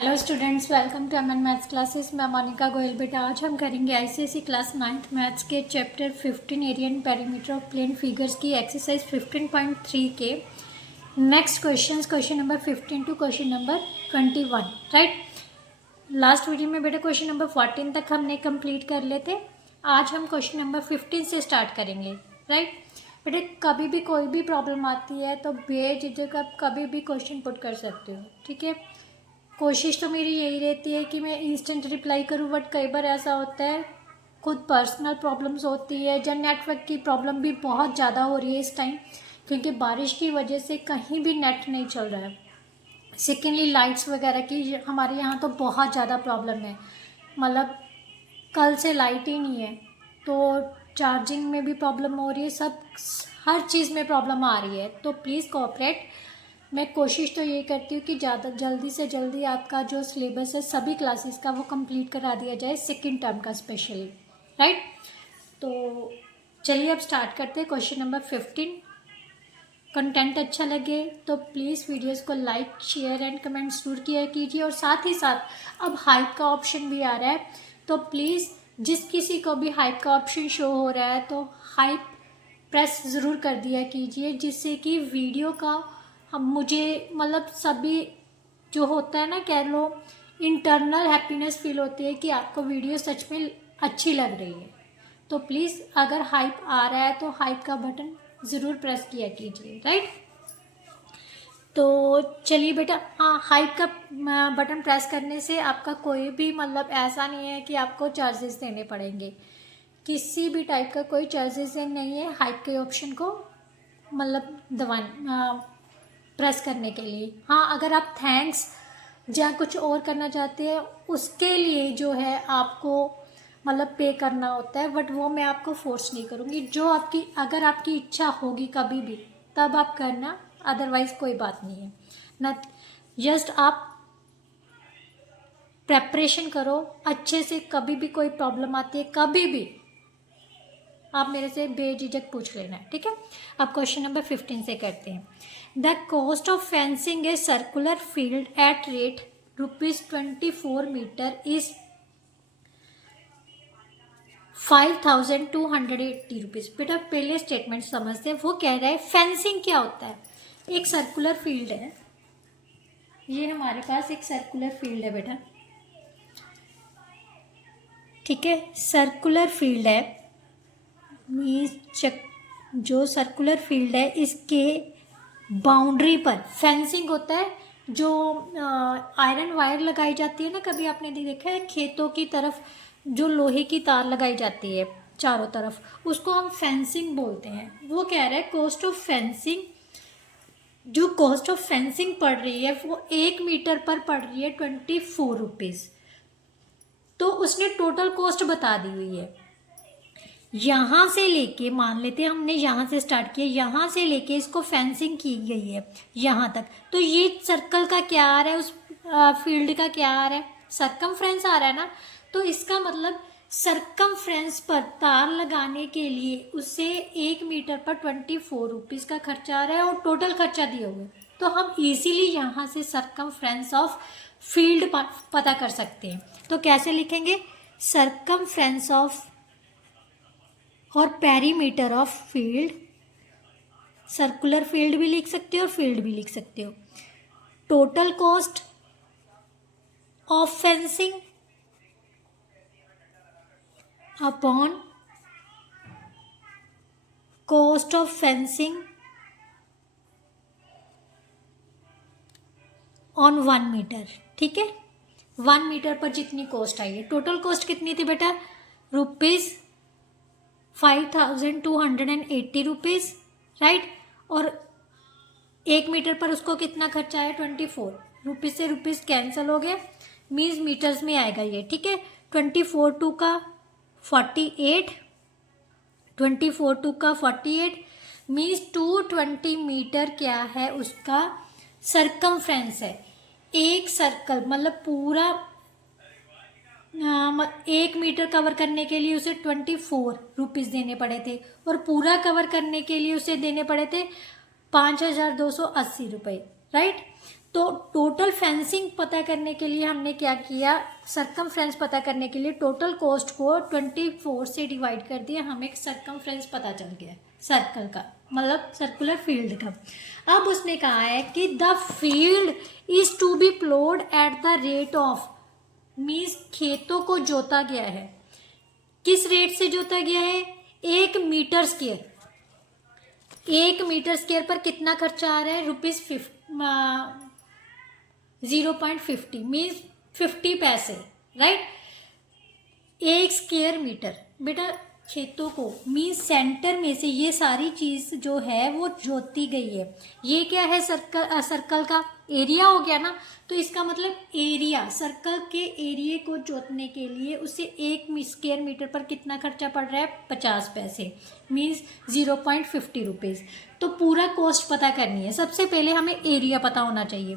Hello students, welcome to MN maths classes. मैं मोनिका गोयल। बेटा आज हम करेंगे आईसीएसई क्लास 9th मैथ्स के chapter 15 area and perimeter of plane figures की एक्सरसाइज 15.3 के next question number 15 to question number 21। Right, last video में बेटा क्वेश्चन नंबर 14 तक हमने कंप्लीट कर लेते। आज हम क्वेश्चन नंबर 15 से स्टार्ट करेंगे। राइट बेटे, कभी भी कोई भी प्रॉब्लम आती है तो बेझिझक आप कभी भी क्वेश्चन पुट कर सकते हो। ठीक है, कोशिश तो मेरी यही रहती है कि मैं इंस्टेंट रिप्लाई करूँ, बट कई बार ऐसा होता है खुद पर्सनल प्रॉब्लम्स होती है, जब नेटवर्क की प्रॉब्लम भी बहुत ज़्यादा हो रही है इस टाइम, क्योंकि बारिश की वजह से कहीं भी नेट नहीं चल रहा है। सेकेंडली लाइट्स वगैरह की हमारे यहाँ तो बहुत ज़्यादा प्रॉब्लम है, मतलब कल से लाइट ही नहीं है, तो चार्जिंग में भी प्रॉब्लम हो रही है, सब हर चीज़ में प्रॉब्लम आ रही है। तो प्लीज़ कोऑपरेट। मैं कोशिश तो ये करती हूँ कि ज़्यादा जल्दी से जल्दी आपका जो सिलेबस है सभी क्लासेस का वो कंप्लीट करा दिया जाए, सेकंड टर्म का स्पेशली। राइट, तो चलिए अब स्टार्ट करते हैं क्वेश्चन नंबर 15। कंटेंट अच्छा लगे तो प्लीज़ वीडियोस को लाइक शेयर एंड कमेंट ज़रूर किया कीजिए, और साथ ही साथ अब हाइप का ऑप्शन भी आ रहा है, तो प्लीज़ जिस किसी को भी हाइप का ऑप्शन शो हो रहा है तो हाइप प्रेस ज़रूर कर दिया कीजिए, जिससे कि वीडियो का हम मुझे मतलब सभी जो होता है ना, कह लो इंटरनल हैप्पीनेस फील होती है कि आपको वीडियो सच में अच्छी लग रही है। तो प्लीज़ अगर हाइप आ रहा है तो हाइप का बटन ज़रूर प्रेस किया कीजिए। राइट, तो चलिए बेटा, हाँ, हाइप का बटन प्रेस करने से आपका कोई भी मतलब ऐसा नहीं है कि आपको चार्जेस देने पड़ेंगे, किसी भी टाइप का कोई चार्जेस नहीं है हाइप के ऑप्शन को मतलब दबाने प्रेस करने के लिए। हाँ, अगर आप थैंक्स या कुछ और करना चाहते हैं उसके लिए जो है आपको मतलब पे करना होता है, बट वो मैं आपको फोर्स नहीं करूँगी। जो आपकी अगर आपकी इच्छा होगी कभी भी तब आप करना, अदरवाइज़ कोई बात नहीं है ना। जस्ट आप प्रेपरेशन करो अच्छे से, कभी भी कोई प्रॉब्लम आती है कभी भी आप मेरे से बेझिझक पूछ लेना है। ठीक है, अब क्वेश्चन नंबर 15 से करते हैं। The cost of fencing a circular field at rate ₹24 metre is 5280 बेटा पहले स्टेटमेंट समझते हैं। वो कह रहा है फेंसिंग क्या होता है। एक सर्कुलर फील्ड है, ये हमारे पास एक सर्कुलर फील्ड है बेटा। ठीक है, सर्कुलर फील्ड है, जो सर्कुलर फील्ड है इसके बाउंड्री पर फेंसिंग होता है। जो आयरन वायर लगाई जाती है ना, कभी आपने देखा है खेतों की तरफ जो लोहे की तार लगाई जाती है चारों तरफ, उसको हम फेंसिंग बोलते हैं। वो कह रहा है कॉस्ट ऑफ फेंसिंग, जो कॉस्ट ऑफ फेंसिंग पड़ रही है वो 1 मीटर पर पड़ रही है ₹24। तो उसने टोटल कॉस्ट बता दी हुई है। यहाँ से लेके मान लेते हैं हमने यहाँ से स्टार्ट किया, यहाँ से लेके इसको फेंसिंग की गई है यहाँ तक, तो ये सर्कल का क्या आ रहा है, उस फील्ड का क्या आ रहा है, सरकमफ्रेंस आ रहा है ना। तो इसका मतलब सरकमफ्रेंस पर तार लगाने के लिए उससे 1 मीटर पर ₹24 का खर्चा आ रहा है, और टोटल खर्चा दिया हुआ है। तो हम इजीली यहाँ से सरकमफ्रेंस ऑफ फील्ड पता कर सकते हैं। तो कैसे लिखेंगे, सरकमफ्रेंस ऑफ और perimeter of field, circular field भी लिख सकते हो और फील्ड भी लिख सकते हो। Total cost of fencing upon cost of fencing on 1 metre. ठीक है, 1 मीटर पर जितनी कॉस्ट आई है, टोटल कॉस्ट कितनी थी बेटा, ₹5280। राइट, और 1 मीटर पर उसको कितना खर्चा है, ₹24 से रुपीज़ कैंसिल हो गया, मीन्स मीटर्स में आएगा ये। ठीक है, 24 टू का 48, 24 टू का 48 मीन्स 220 मीटर क्या है, उसका सरकमफ्रेंस है। एक सर्कल मतलब पूरा 1 मीटर कवर करने के लिए उसे ₹24 देने पड़े थे, और पूरा कवर करने के लिए उसे देने पड़े थे ₹5280। राइट, तो टोटल फेंसिंग पता करने के लिए हमने क्या किया, सर्कमफ्रेंस पता करने के लिए टोटल कॉस्ट को 24 से डिवाइड कर दिया, हमें एक सर्कमफ्रेंस पता चल गया सर्कल का, मतलब सर्कुलर फील्ड का। अब उसने कहा है कि the field is to be ploughed at the rate of, means खेतों को जोता गया है, किस रेट से जोता गया है, 1 मीटर स्क्वायर। 1 मीटर स्क्वायर पर कितना खर्चा आ रहा है, ₹0.50 मीन्स 50 पैसे, राइट। 1 स्क्वायर मीटर बेटा खेतों को मीन्स सेंटर में से ये सारी चीज जो है वो जोती गई है। ये क्या है, सर्कल का एरिया हो गया ना, तो इसका मतलब एरिया, सर्कल के एरिया को जोतने के लिए उसे 1 स्क्वायर मीटर पर कितना खर्चा पड़ रहा है, 50 पैसे मीन्स 0.50 रुपीज़। तो पूरा कॉस्ट पता करनी है, सबसे पहले हमें एरिया पता होना चाहिए।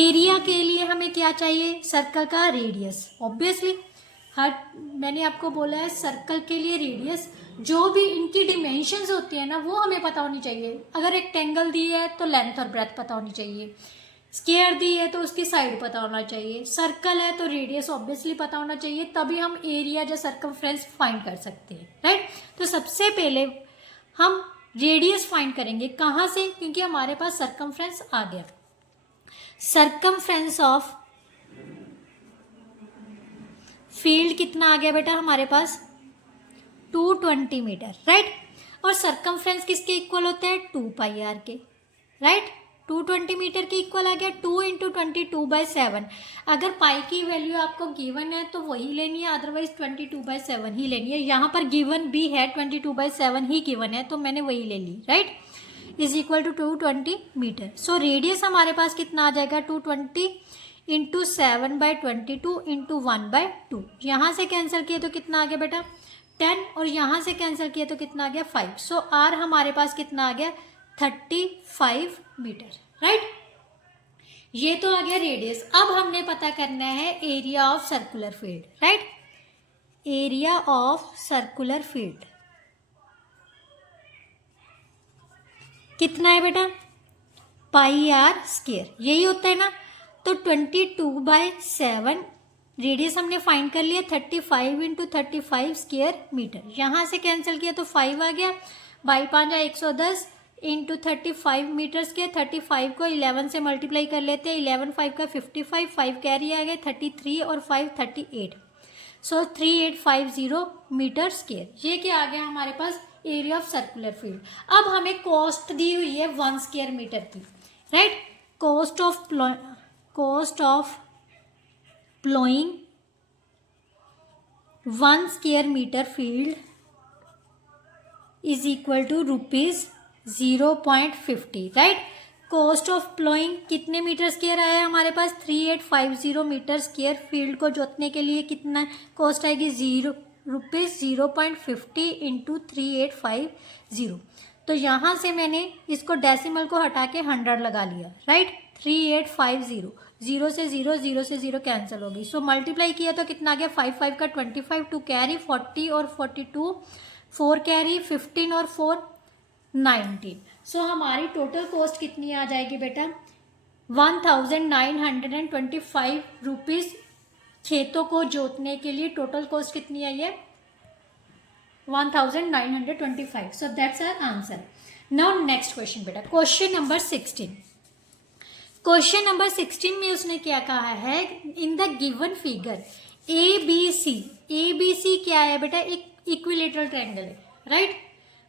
एरिया के लिए हमें क्या चाहिए, सर्कल का रेडियस, ऑब्वियसली मैंने आपको बोला है सर्कल के लिए रेडियस, जो भी इनकी डिमेंशंस होती है ना वो हमें पता होनी चाहिए। अगर रेक्टेंगल दी है तो लेंथ और ब्रेथ पता होनी चाहिए, स्क्वायर दी है तो उसकी साइड पता होना चाहिए, सर्कल है तो रेडियस ऑब्वियसली पता होना चाहिए, तभी हम एरिया या सर्कमफ्रेंस फाइंड कर सकते हैं, राइट। तो सबसे पहले हम रेडियस फाइंड करेंगे, कहाँ से, क्योंकि हमारे पास सर्कमफ्रेंस आ गया। सर्कमफ्रेंस ऑफ फील्ड कितना आ गया बेटा हमारे पास, 220 मीटर, राइट। और सर्कमफ्रेंस किसके इक्वल होता है, 2 पाई आर के, राइट। 220 मीटर के इक्वल आ गया, 2 × 22/7। अगर पाई की वैल्यू आपको गिवन है तो वही लेनी है, अदरवाइज 22/7 ही लेनी है। यहाँ पर गिवन भी है, 22/7 ही गिवन है, तो मैंने वही ले ली, right. Is equal to 220 metre. So radius हमारे पास कितना आ जाएगा, 220 × 7/22 × 1/2। यहाँ से कैंसिल किए तो कितना आ गया बेटा 10, और यहाँ से कैंसिल किए तो कितना आ गया 5। सो आर हमारे पास कितना आ गया 35 मीटर, राइट। ये तो आ गया रेडियस। अब हमने पता करना है area of circular field, right. Area of circular field कितना है बेटा, पाई आर स्क्वायर, यही होता है ना। तो 22/7 रेडियस हमने फाइंड कर लिया, 35 × 35 स्क्वायर मीटर। यहाँ से कैंसिल किया तो 5 आ गया, बाई 5 110 × 35 मीटर स्क्वायर। 35 को 11 से मल्टीप्लाई कर लेते हैं, 11 5 का 55, 5 कैरी आ गया 33 और 5 38। So 3850 metre square. ये क्या आ गया हमारे पास, एरिया ऑफ सर्कुलर फील्ड। अब हमें कॉस्ट दी हुई है 1 स्क्वायर मीटर की, right. Cost of ploughing 1 square metre field is equal to ₹0.50, right. Cost of ploughing कितने मीटर स्क्वायर आया है हमारे पास, 3850 मीटर स्क्वायर फील्ड को जोतने के लिए कितना कॉस्ट आएगी, ₹0.50 × 3850। तो यहाँ से मैंने इसको डेसिमल को हटा के 100 लगा लिया, राइट। 3850, 0 से 0, 0 से 0 कैंसिल हो गई। सो मल्टीप्लाई किया तो कितना आ गया, 5 5 का 25, 2 कैरी 40 और 42, 4 कैरी 15 और 4 19। सो हमारी टोटल कॉस्ट कितनी आ जाएगी बेटा, 1925 रुपीज़। खेतों को जोतने के लिए टोटल कॉस्ट कितनी आई है, 1925। So that's our answer. Now next question बेटा, क्वेश्चन नंबर 16। क्वेश्चन नंबर 16 में उसने क्या कहा है, in the given figure ABC क्या है बेटा, एक इक्विलेटरल ट्रायंगल है, राइट।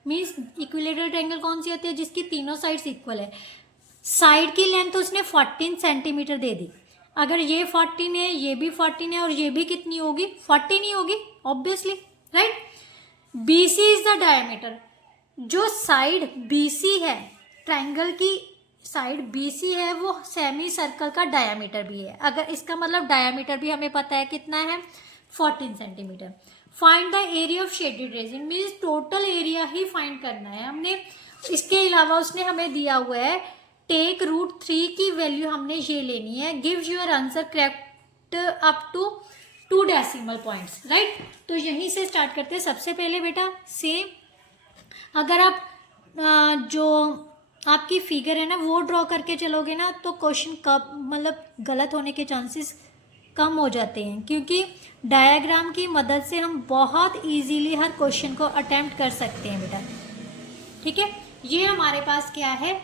मीन्स इक्विलेटरल ट्रायंगल कौन सी होती है, जिसकी तीनों साइड्स इक्वल है। साइड की लेंथ उसने 14 सेंटीमीटर दे दी। अगर ये 14 है, ये भी 14 है, और ये भी कितनी होगी, 14 ही होगी obviously, right. BC is the diameter, जो साइड BC है, ट्रायंगल की साइड BC है, वो सेमी सर्कल का डायमीटर भी है। अगर इसका मतलब डायमीटर भी हमें पता है कितना है, 14 centimetre. Find the area of shaded reason, means total area he find करना है हमने। इसके अलावा उसने हमें दिया हुआ है टेक √3 की वैल्यू हमने ये लेनी है। Give your answer correct up to 2 decimal points, right. तो यहीं से स्टार्ट करते हैं। सबसे पहले बेटा सेम, अगर आप जो आपकी फिगर है ना वो ड्रॉ करके चलोगे ना तो क्वेश्चन कब मतलब गलत होने के चांसेस कम हो जाते हैं, क्योंकि डायग्राम की मदद से हम बहुत इजीली हर क्वेश्चन को अटेम्प्ट कर सकते हैं बेटा। ठीक है, ये हमारे पास क्या है,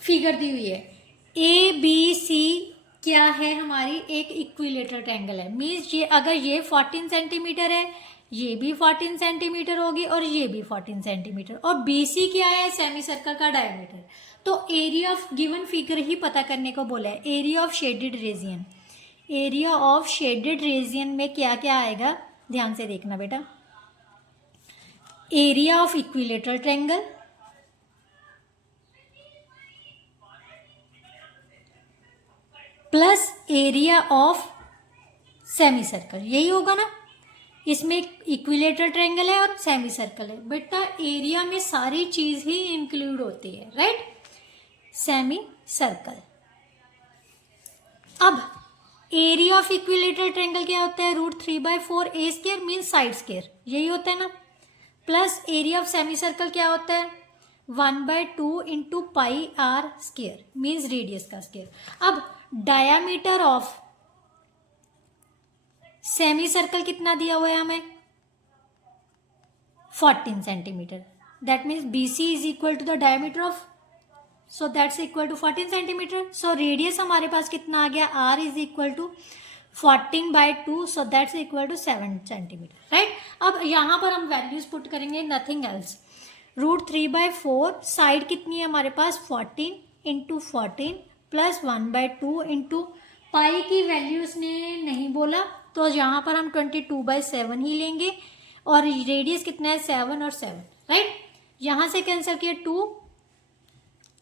फिगर दी हुई है। ए बी सी क्या है हमारी, एक इक्विलेटरल ट्रायंगल है। मीन्स ये अगर ये 14 सेंटीमीटर है, ये भी 14 सेंटीमीटर होगी और ये भी 14 सेंटीमीटर, और बी सी क्या है, सेमी सर्कल का डायमीटर। तो एरिया ऑफ गिवन फिगर ही पता करने को बोला है, area of shaded reason. Area of shaded reason में क्या क्या आएगा, ध्यान से देखना बेटा। Area of equilateral triangle plus area of semi circle, यही होगा ना। इसमें इक्विलेटरल ट्रायंगल है और सेमी सर्कल है बेटा, एरिया में सारी चीज ही इंक्लूड होती है, राइट। Semi circle. अब एरिया ऑफ इक्विलेटरल ट्रायंगल क्या होता है, √3/4 A square means side square, यही होता है ना। Plus area of semi circle क्या होता है, 1/2 into pi R square means radius का स्क्वायर। अब डायामीटर ऑफ सेमी सर्कल कितना दिया हुआ है हमें, 14 centimetre. That means BC is equal to the diameter of, so that's equal to 14 centimetre. So radius हमारे पास कितना आ गया, R is equal to 14/2, so that's equal to 7 centimetre, right. अब यहाँ पर हम वैल्यूज पुट करेंगे, नथिंग एल्स। √3/4 साइड कितनी है हमारे पास, 14 इंटू 14 प्लस 1/2 इंटू पाई की वैल्यू उसने नहीं बोला, तो यहाँ पर हम 22/7 ही लेंगे। और रेडियस कितना है, 7 और 7, राइट। यहाँ से कैंसिल किया 2,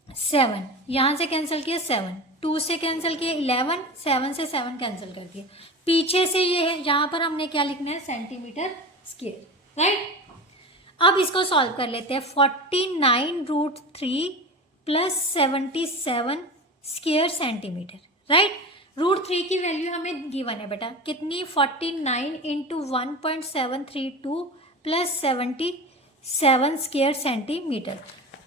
7, यहाँ से कैंसिल किया 7, 2 से कैंसिल किया 11, 7 से 7 कैंसिल कर दिया। पीछे से ये है, यहाँ पर हमने क्या लिखना है, सेंटीमीटर स्क्वायर, राइट। अब इसको सॉल्व कर लेते हैं। 49√3 प्लस 77 स्क्वायर सेंटीमीटर, राइट। √3 की वैल्यू हमें गिवन है बेटा, कितनी, 49 इंटू 1.732 प्लस 77 स्क्वायर सेंटीमीटर।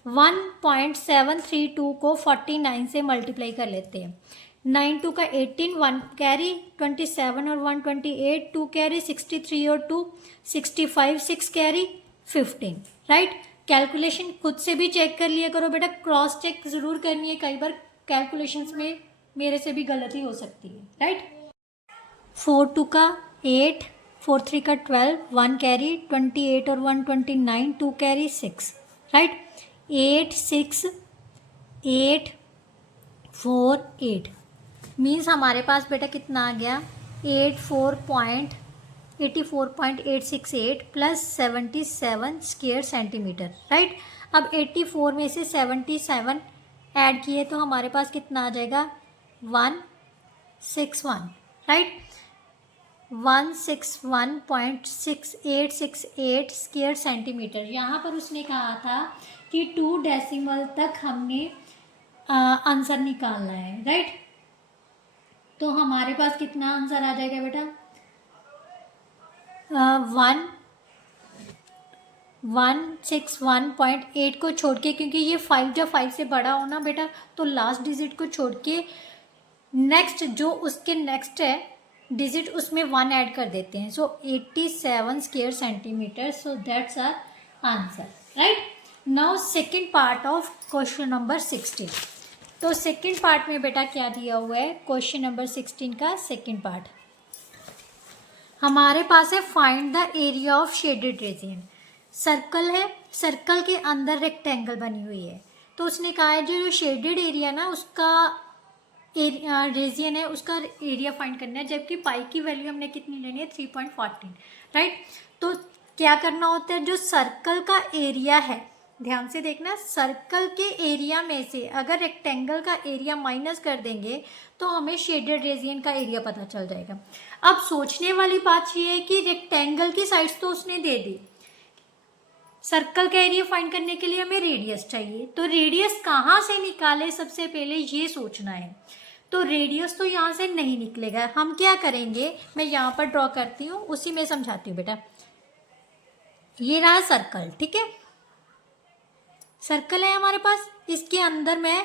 1.732 को 49 से मल्टीप्लाई कर लेते हैं। 9 2 का 18, 1 कैरी 27 और 1 28, 2 कैरी 63 और 2 65, 6 कैरी 15, राइट। कैलकुलेशन खुद से भी चेक कर लिया करो बेटा, क्रॉस चेक जरूर करनी है, कई बार कैलकुलेशंस में मेरे से भी गलती हो सकती है, राइट। 4 2 का 8, 4 3 का 12, 1 कैरी 28 और 1 29, 2 कैरी 6, राइट। 8 6 8 4 8 मीन्स हमारे पास बेटा कितना आ गया, 84.868 प्लस 77 स्क्वायर सेंटीमीटर, राइट। अब 84 में से 77 ऐड किए तो हमारे पास कितना आ जाएगा, 161, राइट। 161.6868 square centimetre. यहाँ पर उसने कहा था कि 2 डेसिमल तक हमने आंसर निकालना है, राइट। तो हमारे पास कितना आंसर आ जाएगा बेटा, 161.8 को छोड़ के, क्योंकि ये 5 जब 5 से बड़ा हो ना बेटा तो लास्ट डिजिट को छोड़ के नेक्स्ट जो उसके नेक्स्ट है डिजिट उसमें 1 ऐड कर देते हैं। So 87 square centimetre, so that's our answer, right. Now second part of question number 16। तो सेकेंड पार्ट में बेटा क्या दिया हुआ है, क्वेश्चन नंबर 16 का सेकेंड पार्ट हमारे पास है, find the area of shaded reason. Circle है, सर्कल के अंदर रेक्टेंगल बनी हुई है, तो उसने कहा है जो शेडेड एरिया ना उसका रीजन है उसका एरिया फाइंड करना है, जबकि पाई की वैल्यू हमने कितनी लेनी है, 3.14, राइट। तो क्या करना होता है, जो सर्कल का एरिया है, ध्यान से देखना, सर्कल के एरिया में से अगर रेक्टेंगल का एरिया माइनस कर देंगे तो हमें शेडेड रीजन का एरिया पता चल जाएगा। अब सोचने वाली बात यह है कि रेक्टेंगल की साइड्स तो उसने दे दी, सर्कल का एरिया फाइंड करने के लिए हमें रेडियस चाहिए, तो रेडियस कहाँ से निकाले सबसे पहले ये सोचना है। तो रेडियस तो यहाँ से नहीं निकलेगा, हम क्या करेंगे, मैं यहाँ पर ड्रॉ करती हूँ, उसी में समझाती हूँ बेटा। ये रहा सर्कल, ठीक है। सर्कल है हमारे पास, इसके अंदर मैं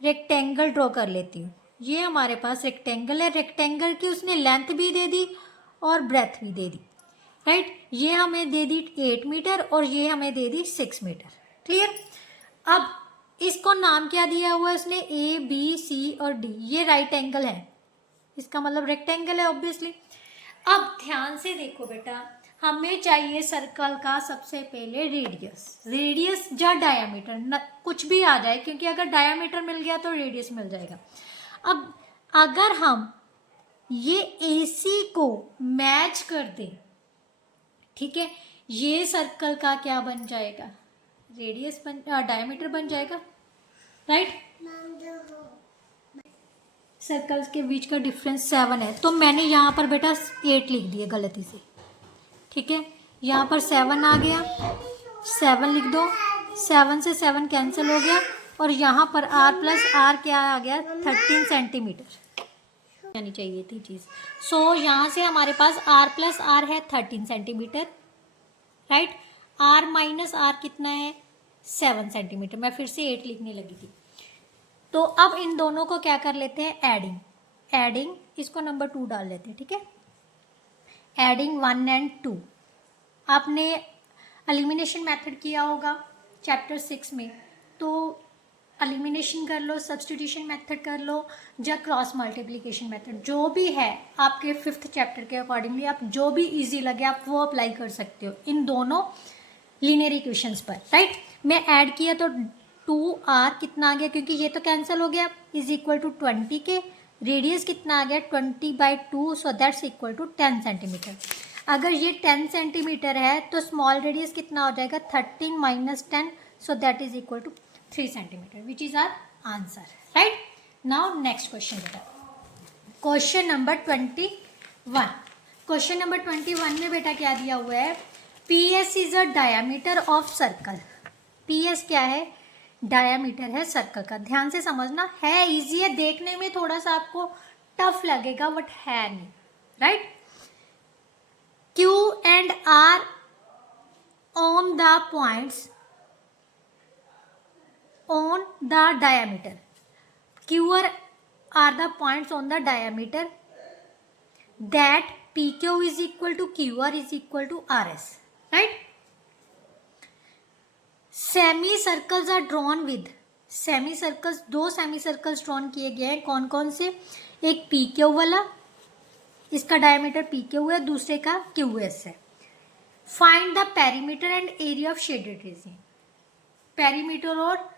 रेक्टेंगल ड्रॉ कर लेती हूँ। ये हमारे पास रेक्टेंगल है, रेक्टेंगल की उसने लेंथ भी दे दी और ब्रेथ भी दे दी, राइट। ये हमें दे दी 8 मीटर और ये हमें दे दी 6 मीटर। क्लियर। अब इसको नाम क्या दिया हुआ है उसने, ए बी सी और डी। ये राइट एंगल है, इसका मतलब रेक्टेंगल है ऑब्वियसली। अब ध्यान से देखो बेटा, हमें चाहिए सर्कल का सबसे पहले रेडियस, रेडियस या डायामीटर, कुछ भी आ जाए, क्योंकि अगर डायामीटर मिल गया तो रेडियस मिल जाएगा। अब अगर हम ये AC को मैच कर दें, ठीक है, ये सर्कल का क्या बन जाएगा, रेडियस डायामीटर बन जाएगा, राइट। सर्कल्स के बीच का डिफरेंस 7 है, तो मैंने यहाँ पर बेटा 8 लिख दिया गलती से, ठीक है। यहाँ पर 7 आ गया, 7 लिख दो, 7 से 7 कैंसिल हो गया और यहाँ पर R प्लस R क्या आ गया, 13 सेंटीमीटर यानी चाहिए थी चीज़। सो यहाँ से हमारे पास R प्लस R है 13 centimetre, right. R minus R कितना है, 7 सेंटीमीटर। मैं फिर से 8 लिखने लगी थी। तो अब इन दोनों को क्या कर लेते हैं, एडिंग, इसको नंबर 2 डाल लेते हैं, ठीक है। एडिंग 1 एंड 2, आपने एलिमिनेशन मेथड किया होगा चैप्टर 6 में, तो एलिमिनेशन कर लो, सब्स्टिट्यूशन मेथड कर लो या क्रॉस मल्टीप्लिकेशन मेथड, जो भी है आपके 5th चैप्टर के अकॉर्डिंगली, आप जो भी इजी लगे आप वो अप्लाई कर सकते हो इन दोनों लीनियर इक्वेशंस पर, राइट। मैं ऐड किया तो 2R कितना आ गया, क्योंकि ये तो कैंसिल हो गया, इज इक्वल टू 20 के, रेडियस कितना आ गया 20/2, so that's equal to 10 centimetre. अगर ये 10 सेंटीमीटर है तो स्मॉल रेडियस कितना हो जाएगा, 13 minus 10, so that is equal to 3 centimetre, which is our answer, right. Now next question बेटा, क्वेश्चन नंबर 21। क्वेश्चन नंबर 21 में बेटा क्या दिया हुआ है, PS is a diameter of circle. PS क्या है, डायामीटर है सर्कल का। ध्यान से समझना, है इजी है, देखने में थोड़ा सा आपको टफ लगेगा बट है नहीं, right. Q and R on the points on the diameter. Q are the points on the diameter that PQ is equal to QR is equal to RS, right? Semi circles are drawn with, semi circles, 2 semi circles drawn किए गए हैं, कौन कौन से, एक PQ वाला, इसका diameter PQ है, दूसरे का QS है। Find the perimeter and area of shaded reason, perimeter और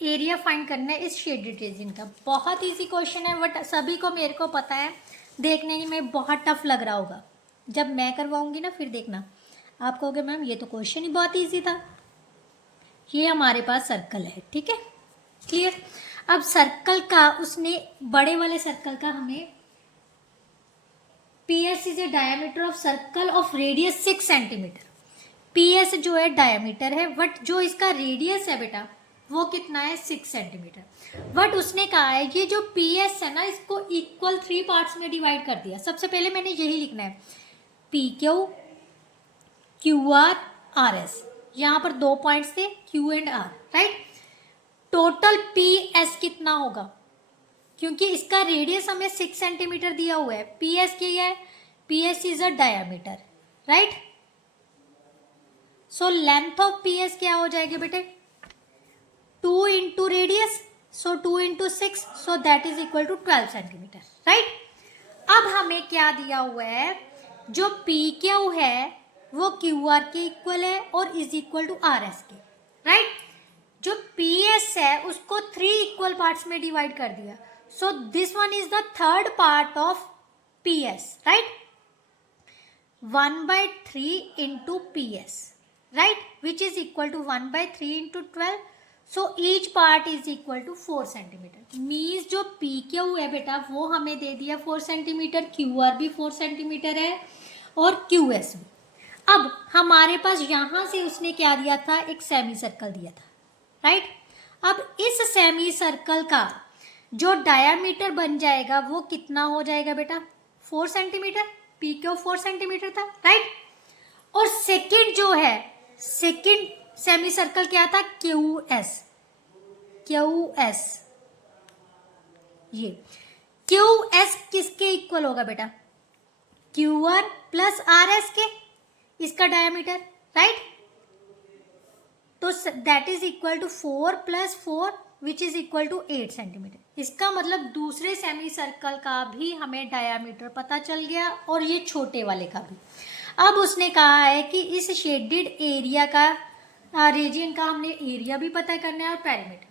एरिया फाइंड करना है इस शेडेड रीजन का। बहुत इजी क्वेश्चन है बट सभी को मेरे को पता है, देखने में बहुत टफ लग रहा होगा, जब मैं करवाऊंगी ना फिर देखना आप कहोगे मैम ये तो क्वेश्चन ही बहुत ईजी था। ये हमारे पास सर्कल है, ठीक है, क्लियर। अब सर्कल का उसने, बड़े वाले सर्कल का हमें, PS is a diameter of circle of radius 6 centimetre. PS जो है डायमीटर है, बट जो इसका रेडियस है बेटा वो कितना है, 6 सेंटीमीटर। बट उसने कहा है ये जो PS है ना, इसको इक्वल 3 पार्ट्स में डिवाइड कर दिया। सबसे पहले मैंने यही लिखना है, PQ, QR, RS। यहाँ पर 2 पॉइंट्स थे Q and R, right. Total PS कितना होगा, क्योंकि इसका रेडियस हमें 6 सेंटीमीटर दिया हुआ है, PS क्या है, PS is a diameter, right. So length of PS क्या हो जाएगी बेटे, 2 into radius, so 2 into 6, so that is equal to 12 centimetre, right. अब हमें क्या दिया हुआ है, जो PQ है वो QR के इक्वल है और इज इक्वल टू RS के, राइट। जो PS है उसको 3 इक्वल पार्ट्स में डिवाइड कर दिया, so this one is the third part of PS, right. 1/3 into PS, right, which is equal to 1/3 into 12, so each part is equal to 4 centimetre. Means जो PQ है बेटा वो हमें दे दिया 4 सेंटीमीटर, QR भी 4 सेंटीमीटर है और QS भी। अब हमारे पास यहाँ से उसने क्या दिया था, एक सेमी सर्कल दिया था, राइट। अब इस सेमी सर्कल का जो डायामीटर बन जाएगा वो कितना हो जाएगा बेटा, 4 सेंटीमीटर, PQ 4 सेंटीमीटर था, राइट। और सेकंड जो है, सेकंड सेमी सर्कल क्या था, क्यू एस, क्यू एस, ये क्यू एस किसके इक्वल होगा बेटा, Q R plus R S के, इसका डायमीटर, राइट। तो that is equal to 4 + 4 which is equal to 8 centimetre. इसका मतलब दूसरे सेमी सर्कल का भी हमें डायामीटर पता चल गया और ये छोटे वाले का भी। अब उसने कहा है कि इस शेडेड एरिया का रीजन का हमने एरिया भी पता करना है और पेरीमीटर।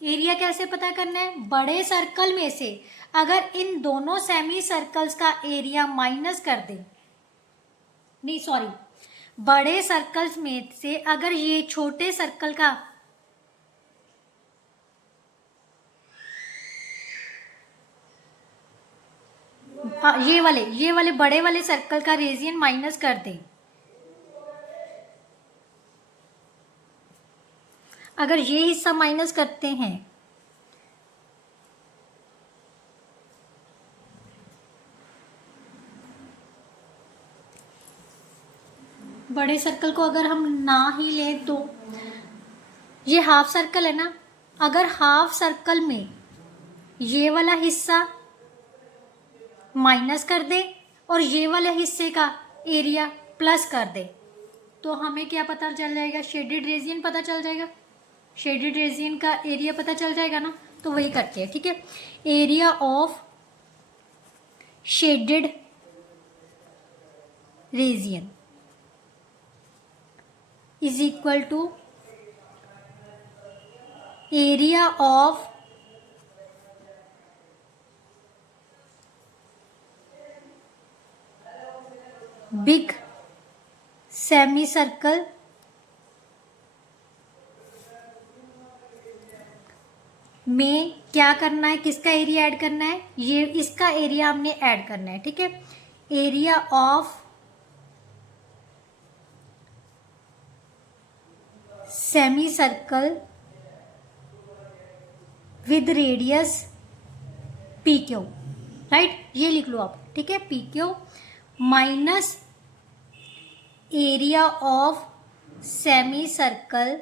एरिया कैसे पता करना है, बड़े सर्कल में से अगर इन दोनों सेमी सर्कल्स का एरिया माइनस कर दें, नहीं सॉरी, बड़े सर्कल्स में से अगर ये छोटे सर्कल का ये वाले बड़े वाले सर्कल का रेडियन माइनस कर दें, अगर ये हिस्सा माइनस करते हैं बड़े सर्कल को अगर हम ना ही ले तो ये हाफ सर्कल है ना, अगर हाफ सर्कल में ये वाला हिस्सा माइनस कर दे और ये वाले हिस्से का एरिया प्लस कर दे तो हमें क्या पता चल जाएगा, शेडेड रीजन पता चल जाएगा, शेडेड रीजन का एरिया पता चल जाएगा ना। तो वही करते हैं, ठीक है। Area of shaded region is equal to area of big semi circle में क्या करना है, किसका एरिया ऐड करना है, ये इसका एरिया हमने ऐड करना है, ठीक है। Area of semi circle with radius P Q, right, ये लिख लो आप, ठीक है। P Q minus area of semi circle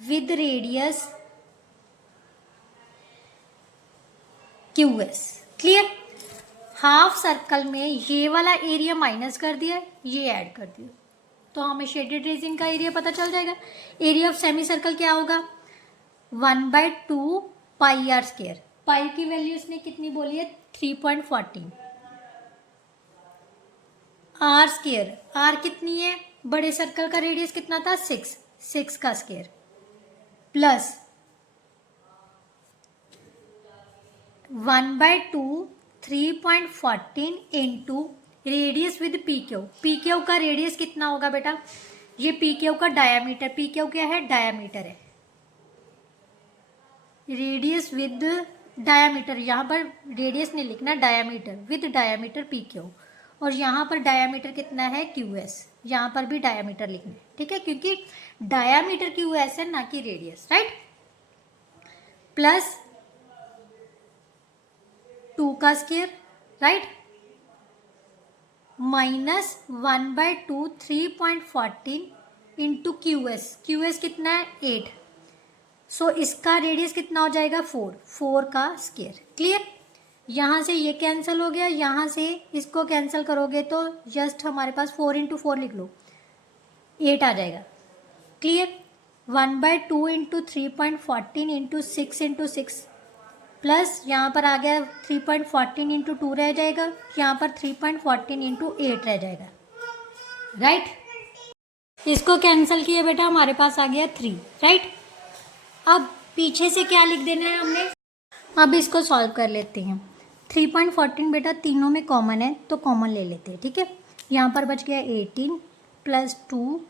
with radius Q S, clear. Half circle में ये वाला एरिया माइनस कर दिया, ये ऐड कर दिया, तो हमें शेडेड रीजन का एरिया पता चल जाएगा। एरिया ऑफ सेमी सर्कल क्या होगा, 1/2 पाई आर स्क्वायर। पाई की वैल्यू इसने कितनी बोली है, 3.14। आर स्क्वायर, आर कितनी है, बड़े सर्कल का रेडियस कितना था, 6 का square plus 1/2 3.14 into radius with P Q. P Q का रेडियस कितना होगा बेटा, ये पी क्यू का डायामीटर, पी क्यू क्या है, डायामीटर है, रेडियस विद डायामीटर, यहाँ पर रेडियस नहीं लिखना, diameter with diameter P Q, और यहाँ पर डायामीटर कितना है, क्यू एस, यहाँ पर भी डायामीटर लिखना है, ठीक है, क्योंकि डायामीटर क्यू एस है ना कि रेडियस, राइट। प्लस 2 का square, right, minus 1/2 3.14 into Q S कितना है, 8। सो इसका रेडियस कितना हो जाएगा, 4 का स्क्वायर, क्लियर। यहाँ से ये कैंसिल हो गया, यहाँ से इसको कैंसिल करोगे तो जस्ट हमारे पास 4 इंटू 4 लिख लो, 8 आ जाएगा, clear. 1/2 into 3.14 into 6 into 6 plus यहाँ पर आ गया 3.14 इंटू 2 रह जाएगा, यहाँ पर 3.14 इंटू 8 रह जाएगा, राइट। इसको कैंसिल किया बेटा, हमारे पास आ गया 3, राइट। अब पीछे से क्या लिख देना है हमने, अब इसको सॉल्व कर लेते हैं। 3.14 बेटा तीनों में कॉमन है तो कॉमन ले लेते हैं, ठीक है। यहाँ पर बच गया 18 प्लस 2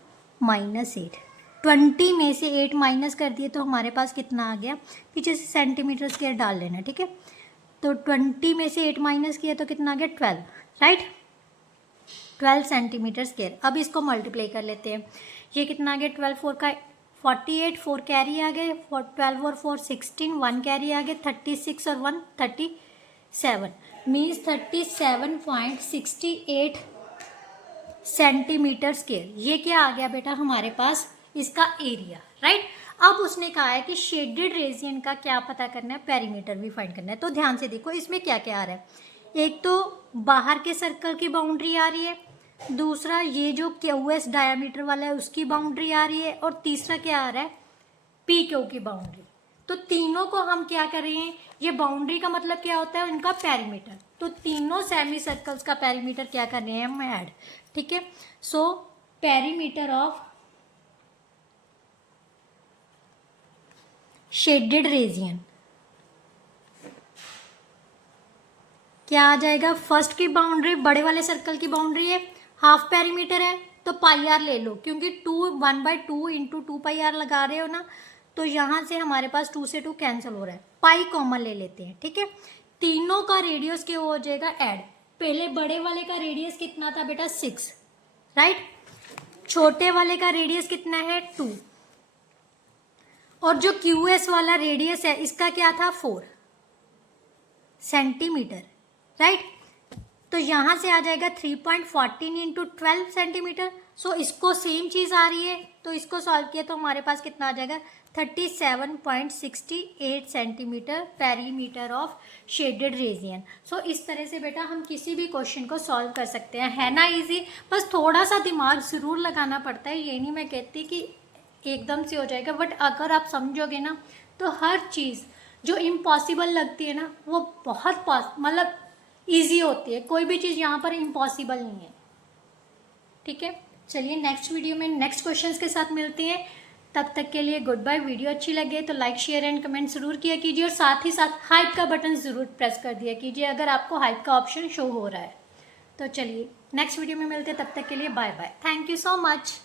माइनस 8, 20 में से 8 माइनस कर दिए तो हमारे पास कितना आ गया, पीछे से सेंटीमीटर स्क्वायर डाल लेना, ठीक है। तो 20 में से 8 माइनस किया तो कितना आ गया, 12, राइट, 12 सेंटीमीटर स्क्वायर। अब इसको मल्टीप्लाई कर लेते हैं, ये कितना आ गया, 12 4 का 48, 4 कैरी आ गए, 12 और 4 16, 1 कैरी आ गए, 36 और 1 37, मीन्स 37.68 सेंटीमीटर स्क्वायर। ये क्या आ गया बेटा हमारे पास, इसका एरिया, राइट। अब उसने कहा है कि शेडेड रीजन का क्या पता करना है, पेरीमीटर भी फाइंड करना है। तो ध्यान से देखो इसमें क्या क्या आ रहा है। एक तो बाहर के सर्कल की बाउंड्री आ रही है, दूसरा ये जो QS डायमीटर वाला है उसकी बाउंड्री आ रही है, और तीसरा क्या आ रहा है, PQ की बाउंड्री। तो तीनों को हम क्या कर रहे हैं, ये बाउंड्री का मतलब क्या होता है, उनका पेरीमीटर। तो तीनों सेमी सर्कल्स का पेरीमीटर क्या कर रहे हैं हम, ऐड। ठीक है, so perimeter of shaded reason क्या आ जाएगा, फर्स्ट की बाउंड्री बड़े वाले सर्कल की बाउंड्री है, हाफ पेरीमीटर है, तो पाई आर ले लो, क्योंकि 1/2 इंटू 2πr लगा रहे हो ना, तो यहाँ से हमारे पास 2 से 2 कैंसिल हो रहा है, पाई कॉमन ले लेते हैं। ठीक है, तीनों का रेडियस क्या हो जाएगा, ऐड। पहले बड़े वाले का रेडियस कितना था बेटा, 6, राइट। छोटे वाले का रेडियस कितना है, 2, और जो QS वाला रेडियस है इसका क्या था, 4 सेंटीमीटर, राइट। तो यहाँ से आ जाएगा 3.14 इंटू 12 सेंटीमीटर। सो इसको सेम चीज़ आ रही है, तो इसको सॉल्व किया तो हमारे पास कितना आ जाएगा, 37.68 centimetre perimeter of shaded region. So इस तरह से बेटा हम किसी भी क्वेश्चन को सॉल्व कर सकते हैं, है ना इजी। बस थोड़ा सा दिमाग ज़रूर लगाना पड़ता है, ये नहीं मैं कहती कि एकदम से हो जाएगा, बट अगर आप समझोगे ना तो हर चीज़ जो इम्पॉसिबल लगती है ना वो बहुत मतलब ईजी होती है। कोई भी चीज़ यहाँ पर इम्पॉसिबल नहीं है। ठीक है, चलिए नेक्स्ट वीडियो में नेक्स्ट क्वेश्चंस के साथ मिलते हैं। तब तक के लिए गुड बाय। वीडियो अच्छी लगे तो लाइक शेयर एंड कमेंट ज़रूर किया कीजिए, और साथ ही साथ हाइप का बटन ज़रूर प्रेस कर दिया कीजिए अगर आपको हाइप का ऑप्शन शो हो रहा है। तो चलिए नेक्स्ट वीडियो में मिलते हैं, तब तक के लिए bye bye, thank you so much.